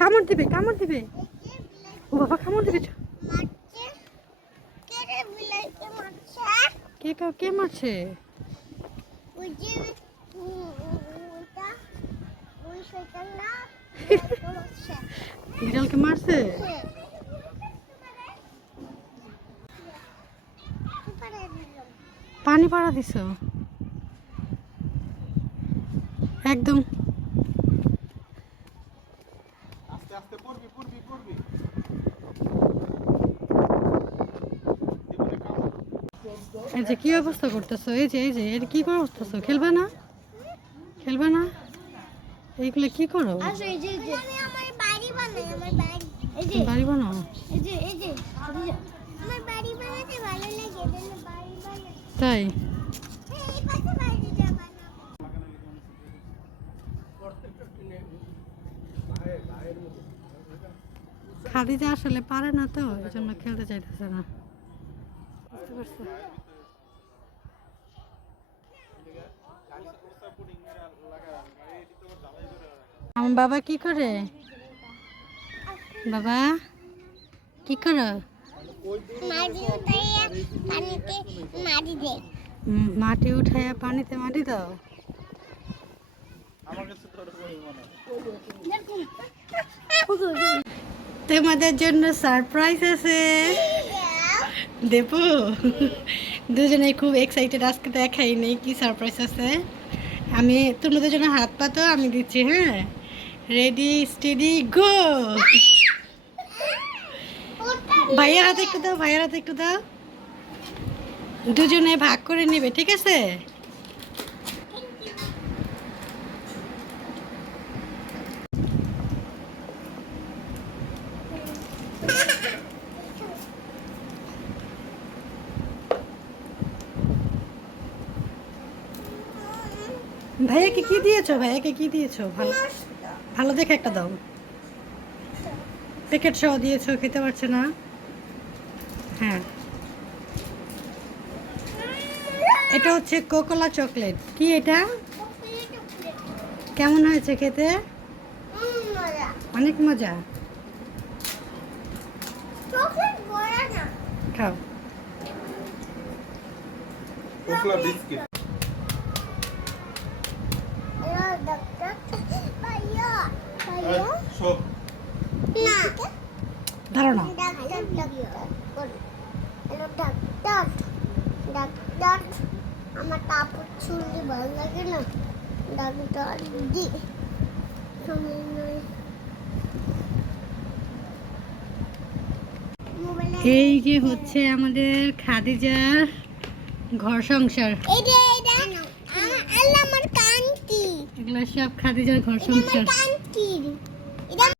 কামড় দিবে কামড় দিবে। ও বাবা, কামড় দিবে। কে কাউ কে মারছে? বিড়ালকে মারছে? পানি পাড়া দিছ? একদম। আস্তে আস্তে পড়বি পড়বি পড়বি। এই যে কি অবস্থা করতেছো? এই যে এই যে এর কি করে করতেছো? খেলবে না? খেলবে না? এইগুলো কি করো? আমার বাড়ি বানাও। এই যে এই যে আমার বাড়ি বানাতে ভালো লাগে এজন্য বাড়ি বানাই তাই এই পাশে বাড়িটা বানাবো খাদিজা আসলে পারে না তো এই জন্য খেলতে চাইতেছে না। বুঝতে পারছ? আমার বাবা কি করে? বাবা কি করো? মাটি উঠাইয়া পানিতে মাটি মাটি উঠাইয়া পানিতে মাটি দাও। আমার কাছে তো ওরকমই মনে হয় তোমাদের জন্য সারপ্রাইজ আছে। দেবো দুজনে খুব এক্সাইটেড আজকে দেখাই নেই কি সারপ্রাইজ আছে। আমি, তোমাদের জন্য হাত পাতো আমি দিচ্ছি হ্যাঁ? রেডি স্টেডি গো ভাইয়ের হাতে একটু দাও, ভাইয়ের হাতে একটু দাও। দুজনে ভাগ করে নেবে, ঠিক আছে? ভাইয়াকে কি দিয়েছ? ভাইয়াকে কি দিয়েছ? ভালো ভালো দেখে একটা দাও। প্যাকেট সহ দিয়েছ খেতে পারছে না? হ্যাঁ। এটা হচ্ছে কোকোলা চকলেট। কি এটা? কেমন হয়েছে খেতে? অনেক মজা। খাও। বিস্কিট। ডাক্তার ডাক্তার আমার কাপড় ভালো লাগে না ডাক্তার দি এই যে হচ্ছে আমাদের খাদিজার ঘর সংসার এই যে এটা আমার আল্লাহ আমার কান্তি এগুলো সব খাদিজার ঘর সংসার।